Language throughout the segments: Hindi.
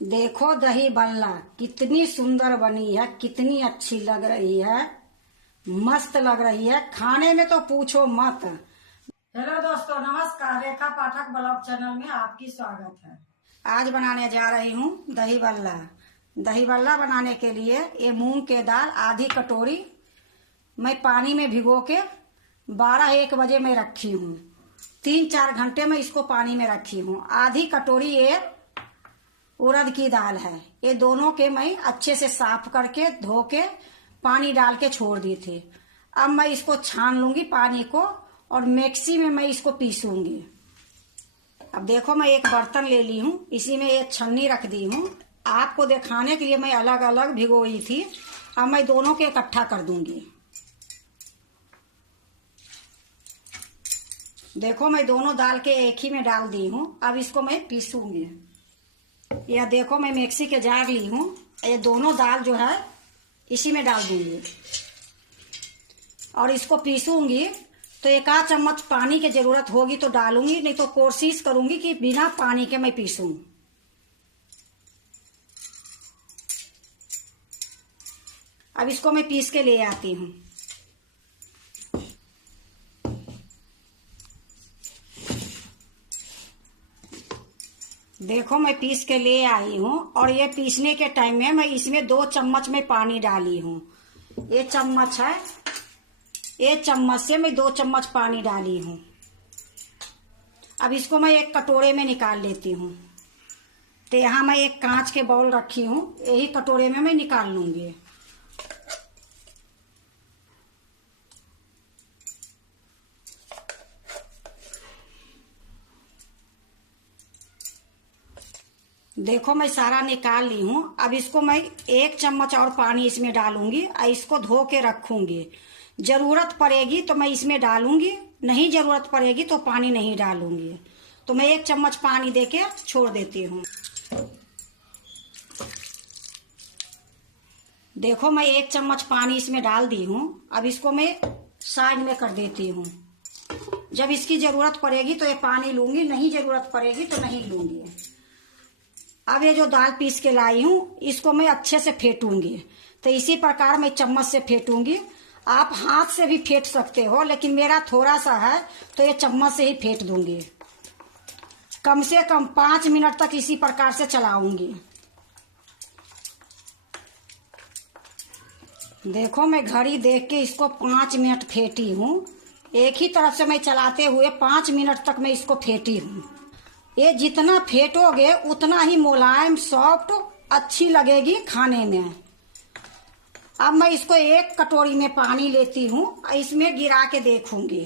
देखो दही बल्ला कितनी सुंदर बनी है, कितनी अच्छी लग रही है, मस्त लग रही है। खाने में तो पूछो मत। हेलो दोस्तों, नमस्कार। रेखा पाठक ब्लॉग चैनल में आपकी स्वागत है। आज बनाने जा रही हूँ दही बल्ला। दही बल्ला बनाने के लिए ये मूंग के दाल आधी कटोरी मैं पानी में भिगो के 12-1 बजे मैं रखी हूँ। 3-4 घंटे में इसको पानी में रखी हूँ। आधी कटोरी ये उड़द की दाल है। ये दोनों के मैं अच्छे से साफ करके धो के पानी डाल के छोड़ दी थी। अब मैं इसको छान लूंगी पानी को और मिक्सी में मैं इसको पीसूंगी। अब देखो मैं एक बर्तन ले ली हूँ, इसी में एक छन्नी रख दी हूँ। आपको दिखाने के लिए मैं अलग अलग भिगोई थी। अब मैं दोनों के इकट्ठा कर दूंगी। देखो मैं दोनों दाल के एक ही में डाल दी हूँ। अब इसको मैं पीसूंगी। यह देखो मैं मिक्सी के जार ली हूँ। ये दोनों दाल जो है इसी में डाल दूंगी और इसको पीसूंगी। तो 1 चम्मच पानी की जरूरत होगी तो डालूंगी, नहीं तो कोशिश करूंगी कि बिना पानी के मैं पीसूं। अब इसको मैं पीस के ले आती हूँ। देखो मैं पीस के ले आई हूँ और ये पीसने के टाइम में मैं इसमें 2 चम्मच में पानी डाली हूँ। ये चम्मच है, ये चम्मच से मैं 2 चम्मच पानी डाली हूँ। अब इसको मैं एक कटोरे में निकाल लेती हूँ। तो यहाँ मैं एक कांच के बाउल रखी हूँ, यही कटोरे में मैं निकाल लूंगी। देखो मैं सारा निकाल ली हूँ। अब इसको मैं 1 चम्मच और पानी इसमें डालूंगी और इसको धो के रखूंगी। जरूरत पड़ेगी तो मैं इसमें डालूंगी, नहीं जरूरत पड़ेगी तो पानी नहीं डालूंगी। तो मैं 1 चम्मच पानी देके छोड़ देती हूँ। देखो मैं 1 चम्मच पानी इसमें डाल दी हूँ। अब इसको मैं साइड में कर देती हूँ। जब इसकी जरूरत पड़ेगी तो ये पानी लूंगी, नहीं जरूरत पड़ेगी तो नहीं लूंगी। अब ये जो दाल पीस के लाई हूँ इसको मैं अच्छे से फेंटूंगी। तो इसी प्रकार मैं चम्मच से फेंटूंगी। आप हाथ से भी फेंट सकते हो, लेकिन मेरा थोड़ा सा है तो ये चम्मच से ही फेंट दूंगी। कम से कम 5 मिनट तक इसी प्रकार से चलाऊंगी। देखो मैं घड़ी देख के इसको 5 मिनट फेंटी हूँ। एक ही तरफ से मैं चलाते हुए 5 मिनट तक मैं इसको फेंटी हूँ। ये जितना फेंटोगे उतना ही मुलायम सॉफ्ट अच्छी लगेगी खाने में। अब मैं इसको एक कटोरी में पानी लेती हूँ और इसमें गिरा के देखूंगी।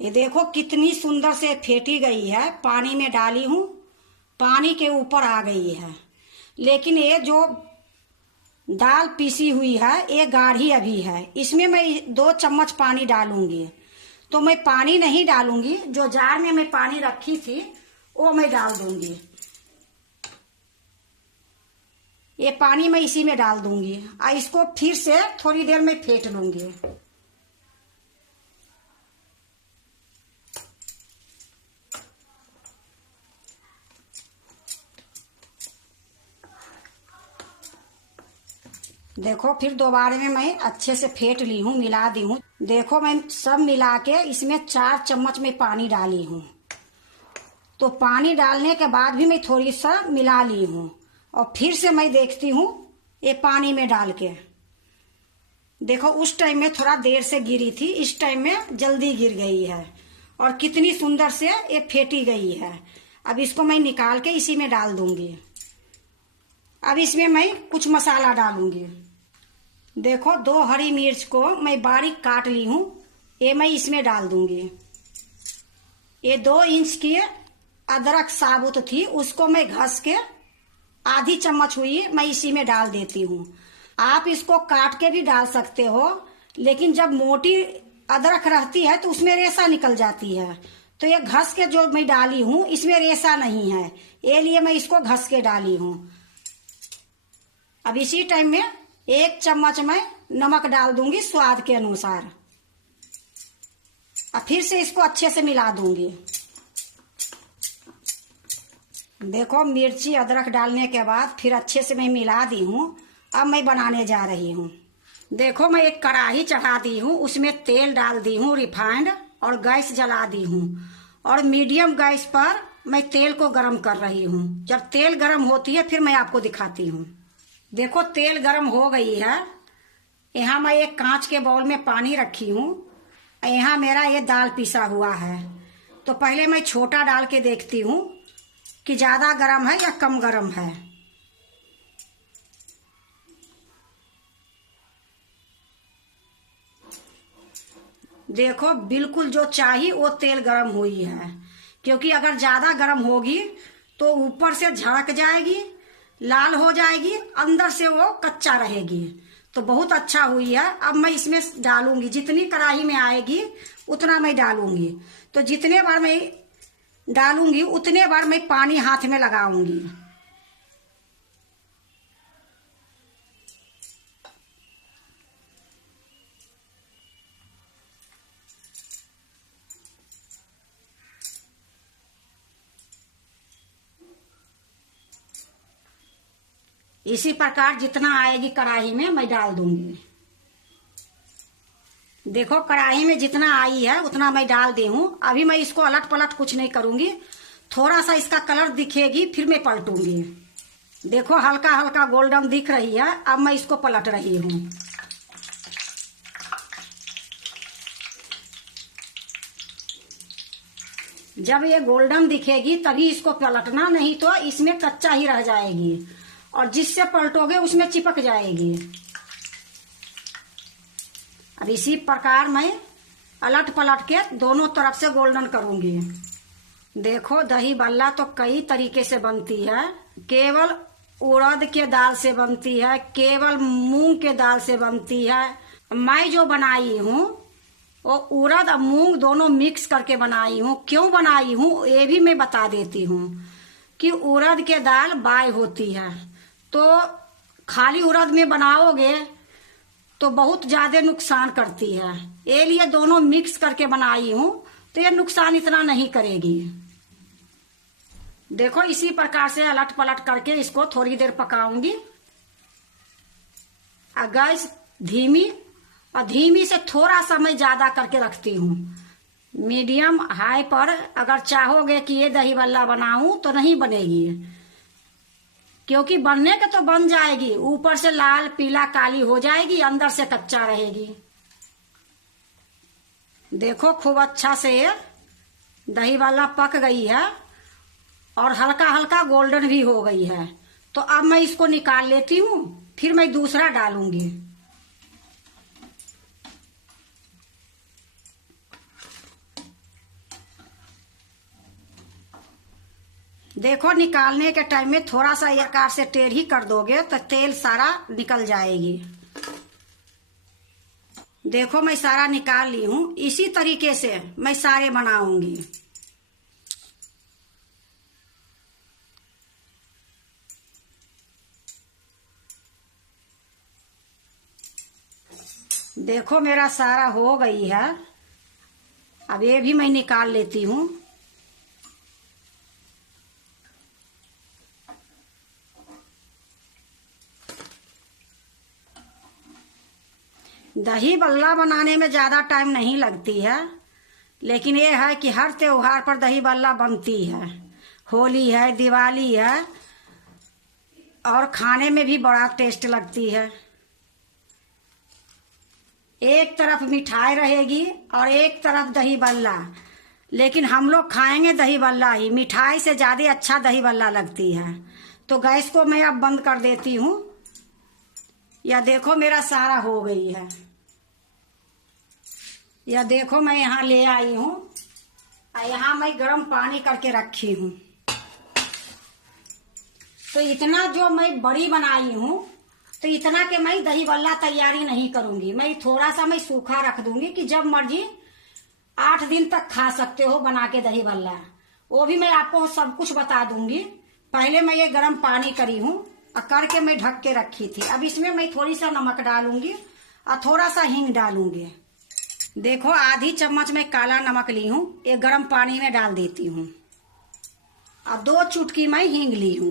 ये देखो कितनी सुंदर से फेंटी गई है। पानी में डाली हूँ, पानी के ऊपर आ गई है। लेकिन ये जो दाल पीसी हुई है ये गाढ़ी अभी है। इसमें मैं 2 चम्मच पानी डालूंगी। तो मैं पानी नहीं डालूंगी, जो जार में मैं पानी रखी थी वो मैं डाल दूंगी। ये पानी मैं इसी में डाल दूंगी और इसको फिर से थोड़ी देर में फेंट लूंगी। देखो फिर दोबारा में मैं अच्छे से फेंट ली हूँ, मिला दी हूँ। देखो मैं सब मिला के इसमें 4 चम्मच में पानी डाली हूँ। तो पानी डालने के बाद भी मैं थोड़ी सा मिला ली हूँ और फिर से मैं देखती हूँ ये पानी में डाल के। देखो उस टाइम में थोड़ा देर से गिरी थी, इस टाइम में जल्दी गिर गई है और कितनी सुंदर से ये फेंटी गई है। अब इसको मैं निकाल के इसी में डाल दूंगी। अब इसमें मैं कुछ मसाला डालूंगी। देखो 2 हरी मिर्च को मैं बारीक काट ली हूँ, ये मैं इसमें डाल दूंगी। ये 2 इंच की अदरक साबुत थी, उसको मैं घस के आधी चम्मच हुई मैं इसी में डाल देती हूँ। आप इसको काट के भी डाल सकते हो, लेकिन जब मोटी अदरक रहती है तो उसमें रेशा निकल जाती है। तो ये घस के जो मैं डाली हूँ इसमें रेशा नहीं है, ये लिए मैं इसको घस के डाली हूँ। अब इसी टाइम में 1 चम्मच मैं नमक डाल दूंगी स्वाद के अनुसार। अब फिर से इसको अच्छे से मिला दूंगी। देखो मिर्ची अदरक डालने के बाद फिर अच्छे से मैं मिला दी हूँ। अब मैं बनाने जा रही हूँ। देखो मैं एक कढ़ाई चढ़ा दी हूँ, उसमें तेल डाल दी हूँ रिफाइंड, और गैस जला दी हूँ, और मीडियम गैस पर मैं तेल को गरम कर रही हूँ। जब तेल गरम होती है फिर मैं आपको दिखाती हूँ। देखो तेल गरम हो गई है। यहाँ मैं एक कांच के बाउल में पानी रखी हूँ। यहाँ मेरा ये दाल पिसा हुआ है। तो पहले मैं छोटा डाल के देखती हूँ कि ज़्यादा गरम है या कम गरम है। देखो बिल्कुल जो चाहिए वो तेल गरम हुई है, क्योंकि अगर ज़्यादा गरम होगी तो ऊपर से झड़क जाएगी, लाल हो जाएगी, अंदर से वो कच्चा रहेगी। तो बहुत अच्छा हुई है। अब मैं इसमें डालूंगी, जितनी कढ़ाई में आएगी उतना मैं डालूंगी। तो जितने बार मैं डालूंगी उतने बार मैं पानी हाथ में लगाऊंगी। इसी प्रकार जितना आएगी कढ़ाई में मैं डाल दूंगी। देखो कढ़ाई में जितना आई है उतना मैं डाल दी हूँ। अभी मैं इसको अलट पलट कुछ नहीं करूंगी। थोड़ा सा इसका कलर दिखेगी फिर मैं पलटूंगी। देखो हल्का हल्का गोल्डन दिख रही है। अब मैं इसको पलट रही हूँ। जब ये गोल्डन दिखेगी तभी इसको पलटना, नहीं तो इसमें कच्चा ही रह जाएगी, और जिससे पलटोगे उसमें चिपक जाएगी। अब इसी प्रकार मैं अलट पलट के दोनों तरफ से गोल्डन करूंगी। देखो दही बल्ला तो कई तरीके से बनती है। केवल उड़द के दाल से बनती है, केवल मूंग के दाल से बनती है। मैं जो बनाई हूँ वो उड़द और मूंग दोनों मिक्स करके बनाई हूँ। क्यों बनाई हूँ ये भी मैं बता देती हूँ कि उड़द के दाल बाय होती है, तो खाली उड़द में बनाओगे तो बहुत ज्यादा नुकसान करती है। ये लिए दोनों मिक्स करके बनाई हूँ तो ये नुकसान इतना नहीं करेगी। देखो इसी प्रकार से अलट पलट करके इसको थोड़ी देर पकाऊंगी। गैस धीमी, और धीमी से थोड़ा सा मैं ज्यादा करके रखती हूँ। मीडियम हाई पर अगर चाहोगे कि ये दही बल्ला बनाऊं तो नहीं बनेगी, क्योंकि बनने के तो बन जाएगी, ऊपर से लाल पीला काली हो जाएगी, अंदर से कच्चा रहेगी। देखो खूब अच्छा से दही बल्ला पक गई है और हल्का हल्का गोल्डन भी हो गई है। तो अब मैं इसको निकाल लेती हूँ, फिर मैं दूसरा डालूंगी। देखो निकालने के टाइम में थोड़ा सा आकार से टेढ़ी कर दोगे तो तेल सारा निकल जाएगी। देखो मैं सारा निकाल ली हूँ। इसी तरीके से मैं सारे बनाऊंगी। देखो मेरा सारा हो गई है। अब ये भी मैं निकाल लेती हूँ। दही बल्ला बनाने में ज़्यादा टाइम नहीं लगती है, लेकिन ये है कि हर त्योहार पर दही बल्ला बनती है। होली है, दिवाली है, और खाने में भी बड़ा टेस्ट लगती है। एक तरफ मिठाई रहेगी और एक तरफ दही बल्ला, लेकिन हम लोग खाएंगे दही बल्ला ही। मिठाई से ज़्यादा अच्छा दही बल्ला लगती है। तो गैस को मैं अब बंद कर देती हूँ। या देखो मेरा सारा हो गई है। या देखो मैं यहाँ ले आई हूँ, यहाँ मैं गर्म पानी करके रखी हूँ। तो इतना जो मैं बड़ी बनाई हूँ, तो इतना के मैं दही बल्ला तैयारी नहीं करूंगी। मैं थोड़ा सा मैं सूखा रख दूंगी कि जब मर्जी 8 दिन तक खा सकते हो बना के दही बल्ला। वो भी मैं आपको सब कुछ बता दूंगी। पहले मैं ये गर्म पानी करी हूँ और करके मैं ढक के रखी थी। अब इसमें मैं थोड़ी सा नमक डालूंगी और थोड़ा सा हींग डालूंगी। देखो आधी चम्मच में काला नमक ली हूँ, एक गर्म पानी में डाल देती हूँ। अब 2 चुटकी मैं हींग ली हूँ।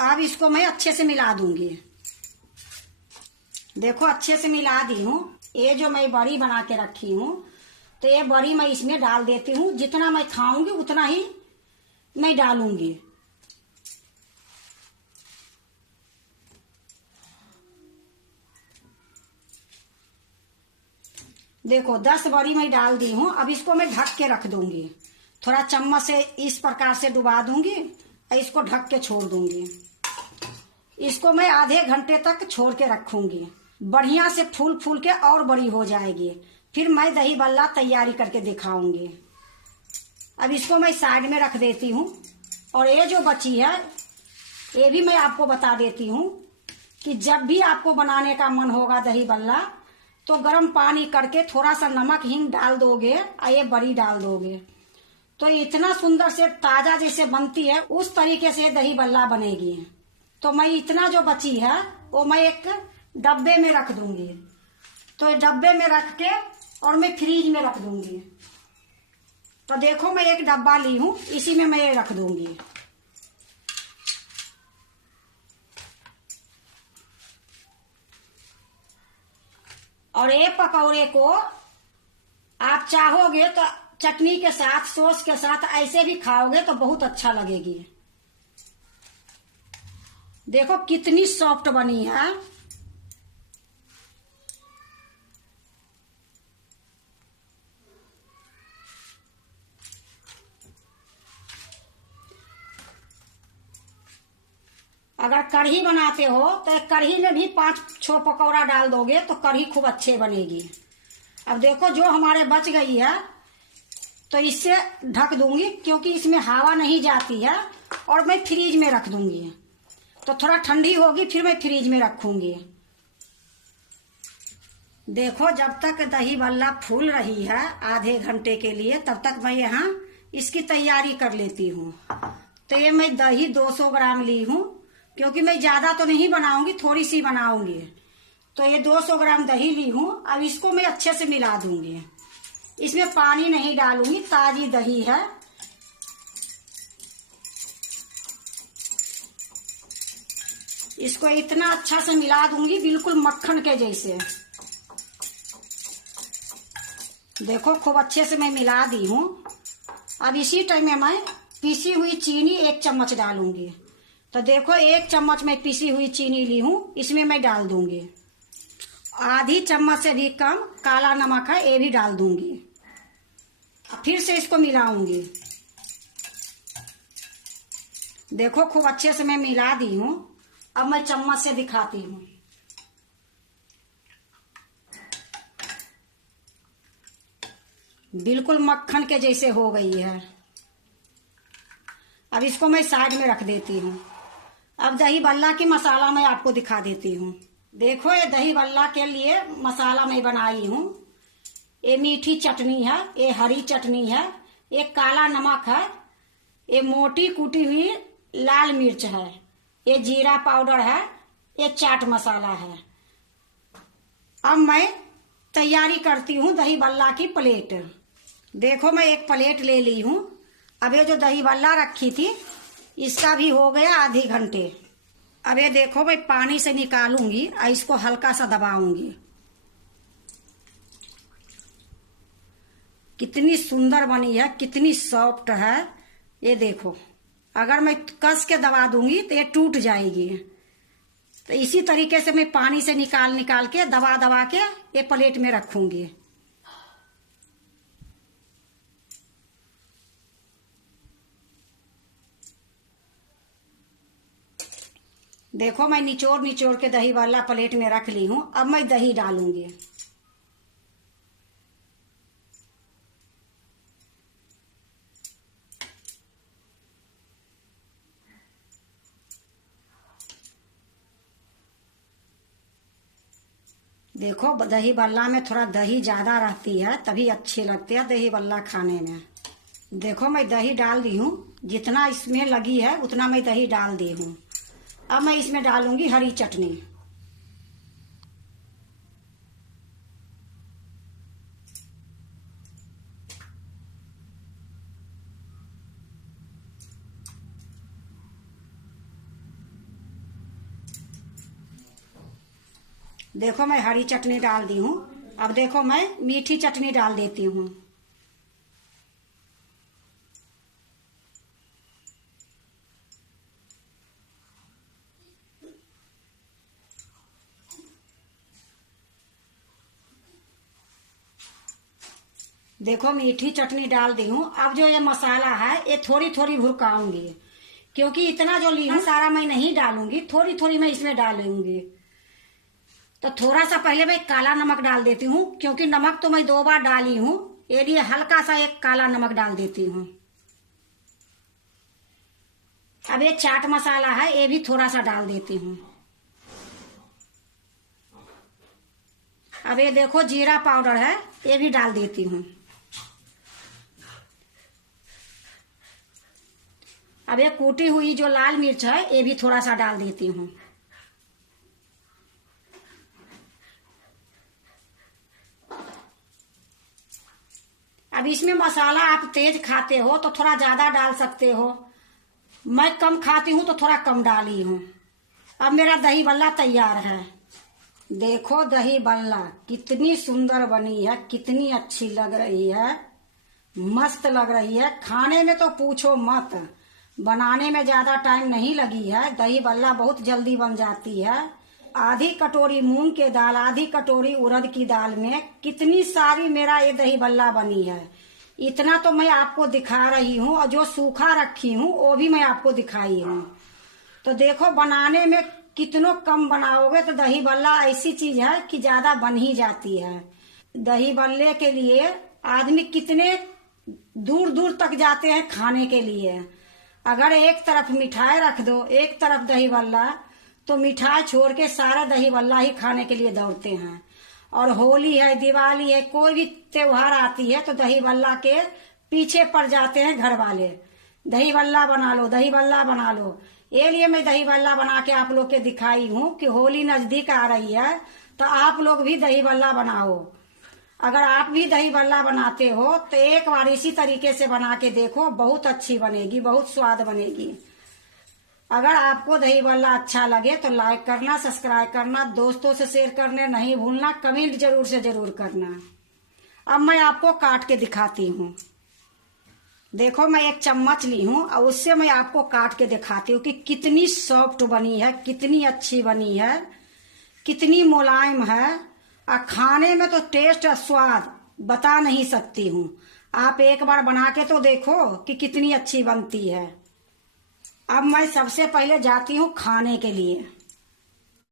अब इसको मैं अच्छे से मिला दूंगी। देखो अच्छे से मिला दी हूँ। ये जो मैं बड़ी बना के रखी हूँ, तो ये बड़ी मैं इसमें डाल देती हूँ। जितना मैं खाऊंगी उतना ही मैं डालूंगी। देखो 10 बड़ी मैं डाल दी हूँ। अब इसको मैं ढक के रख दूंगी। थोड़ा चम्मच से इस प्रकार से डुबा दूंगी और इसको ढक के छोड़ दूंगी। इसको मैं आधे घंटे तक छोड़ के रखूंगी। बढ़िया से फूल फूल के और बड़ी हो जाएगी। फिर मैं दही बल्ला तैयारी करके दिखाऊंगी। अब इसको मैं साइड में रख देती हूँ। और ये जो बची है ये भी मैं आपको बता देती हूँ कि जब भी आपको बनाने का मन होगा दही बल्ला, तो गर्म पानी करके थोड़ा सा नमक हींग डाल दोगे और ये बड़ी डाल दोगे, तो इतना सुंदर से ताजा जैसे बनती है उस तरीके से दही बल्ला बनेगी। तो मैं इतना जो बची है वो मैं एक डब्बे में रख दूंगी। तो ये डब्बे में रख के और मैं फ्रीज में रख दूंगी। तो देखो मैं एक डब्बा ली हूँ, इसी में मैं ये रख दूंगी। और ये पकौड़े को आप चाहोगे तो चटनी के साथ, सॉस के साथ ऐसे भी खाओगे तो बहुत अच्छा लगेगी। देखो कितनी सॉफ्ट बनी है। अगर कढ़ी बनाते हो तो कढ़ी में भी 5-6 पकौड़ा डाल दोगे तो कढ़ी खूब अच्छे बनेगी। अब देखो जो हमारे बच गई है तो इससे ढक दूंगी, क्योंकि इसमें हवा नहीं जाती है। और मैं फ्रीज में रख दूंगी, तो थोड़ा ठंडी होगी फिर मैं फ्रीज में रखूंगी। देखो जब तक दही बल्ला फूल रही है आधे घंटे के लिए, तब तक मैं यहाँ इसकी तैयारी कर लेती हूँ। तो ये मैं दही 200 ग्राम ली हूँ, क्योंकि मैं ज्यादा तो नहीं बनाऊंगी, थोड़ी सी बनाऊंगी। तो ये 200 ग्राम दही ली हूँ। अब इसको मैं अच्छे से मिला दूंगी। इसमें पानी नहीं डालूंगी, ताजी दही है। इसको इतना अच्छा से मिला दूंगी बिल्कुल मक्खन के जैसे। देखो खूब अच्छे से मैं मिला दी हूँ। अब इसी टाइम में मैं पीसी हुई चीनी 1 चम्मच डालूंगी। तो देखो 1 चम्मच मैं पिसी हुई चीनी ली हूँ, इसमें मैं डाल दूंगी। आधी चम्मच से भी कम काला नमक है, ये भी डाल दूंगी। फिर से इसको मिलाऊंगी। देखो खूब अच्छे से मैं मिला दी हूँ। अब मैं चम्मच से दिखाती हूँ। बिल्कुल मक्खन के जैसे हो गई है। अब इसको मैं साइड में रख देती हूँ। अब दही बल्ला की मसाला मैं आपको दिखा देती हूँ। देखो ये दही बल्ला के लिए मसाला मैं बनाई हूँ। ये मीठी चटनी है, ये हरी चटनी है, ये काला नमक है, ये मोटी कूटी हुई लाल मिर्च है, ये जीरा पाउडर है, ये चाट मसाला है। अब मैं तैयारी करती हूँ दही बल्ला की प्लेट। देखो मैं एक प्लेट ले ली हूँ। अब ये जो दही बल्ला रखी थी इसका भी हो गया आधे घंटे। अब ये देखो मैं पानी से निकालूंगी और इसको हल्का सा दबाऊंगी। कितनी सुंदर बनी है, कितनी सॉफ्ट है। ये देखो अगर मैं कस के दबा दूंगी तो ये टूट जाएगी। तो इसी तरीके से मैं पानी से निकाल के दबा दबा के ये प्लेट में रखूंगी। देखो मैं निचोड़ के दही वाला प्लेट में रख ली हूं। अब मैं दही डालूंगी। देखो दही बल्ला में थोड़ा दही ज्यादा रहती है तभी अच्छे लगते हैं दही बल्ला खाने में। देखो मैं दही डाल दी हूँ, जितना इसमें लगी है उतना मैं दही डाल दी हूँ। अब मैं इसमें डालूंगी हरी चटनी। देखो मैं हरी चटनी डाल दी हूँ। अब देखो मैं मीठी चटनी डाल देती हूँ। देखो मीठी चटनी डाल दी हूँ। अब जो ये मसाला है ये थोड़ी थोड़ी भुरकाऊंगी, क्योंकि इतना जो ली हूँ सारा मैं नहीं डालूंगी, थोड़ी थोड़ी मैं इसमें डालूंगी। तो थोड़ा सा पहले मैं काला नमक डाल देती हूँ, क्योंकि नमक तो मैं 2 बार डाली हूँ, ये लिए हल्का सा एक काला नमक डाल देती हूँ। अब ये चाट मसाला है, ये भी थोड़ा सा डाल देती हूँ। अब ये देखो जीरा पाउडर है, ये भी डाल देती हूँ। अब ये कूटी हुई जो लाल मिर्च है ये भी थोड़ा सा डाल देती हूँ। अब इसमें मसाला आप तेज खाते हो तो थोड़ा ज्यादा डाल सकते हो, मैं कम खाती हूँ तो थोड़ा कम डाली हूँ। अब मेरा दही बल्ला तैयार है। देखो दही बल्ला कितनी सुंदर बनी है, कितनी अच्छी लग रही है, मस्त लग रही है। खाने में तो पूछो मत, बनाने में ज्यादा टाइम नहीं लगी है। दही बल्ला बहुत जल्दी बन जाती है। आधी कटोरी मूंग के दाल, आधी कटोरी उड़द की दाल में कितनी सारी मेरा ये दही बल्ला बनी है। इतना तो मैं आपको दिखा रही हूँ, और जो सूखा रखी हूँ वो भी मैं आपको दिखाई हूँ। तो देखो बनाने में कितनों कम बनाओगे तो दही बल्ला ऐसी चीज है कि ज्यादा बन ही जाती है। दही बल्ले के लिए आदमी कितने दूर दूर तक जाते हैं खाने के लिए। अगर एक तरफ मिठाई रख दो, एक तरफ दही बल्ला, तो मिठाई छोड़ के सारा दही बल्ला ही खाने के लिए दौड़ते हैं। और होली है, दिवाली है, कोई भी त्योहार आती है तो दही बल्ला के पीछे पड़ जाते हैं घर वाले। दही बल्ला बना लो, दही बल्ला बना लो। ये लिए मैं दही बल्ला बना के आप लोग के दिखाई हूँ कि होली नजदीक आ रही है तो आप लोग भी दही बल्ला बनाओ। अगर आप भी दही बल्ला बनाते हो तो एक बार इसी तरीके से बना के देखो, बहुत अच्छी बनेगी, बहुत स्वाद बनेगी। अगर आपको दही बल्ला अच्छा लगे तो लाइक करना, सब्सक्राइब करना, दोस्तों से शेयर करने नहीं भूलना, कमेंट जरूर से जरूर करना। अब मैं आपको काट के दिखाती हूँ। देखो मैं एक चम्मच ली हूँ और उससे मैं आपको काट के दिखाती हूँ कि कितनी सॉफ्ट बनी है, कितनी अच्छी बनी है, कितनी मुलायम है। और खाने में तो टेस्ट और स्वाद बता नहीं सकती हूँ। आप एक बार बना के तो देखो कि कितनी अच्छी बनती है। अब मैं सबसे पहले जाती हूँ खाने के लिए।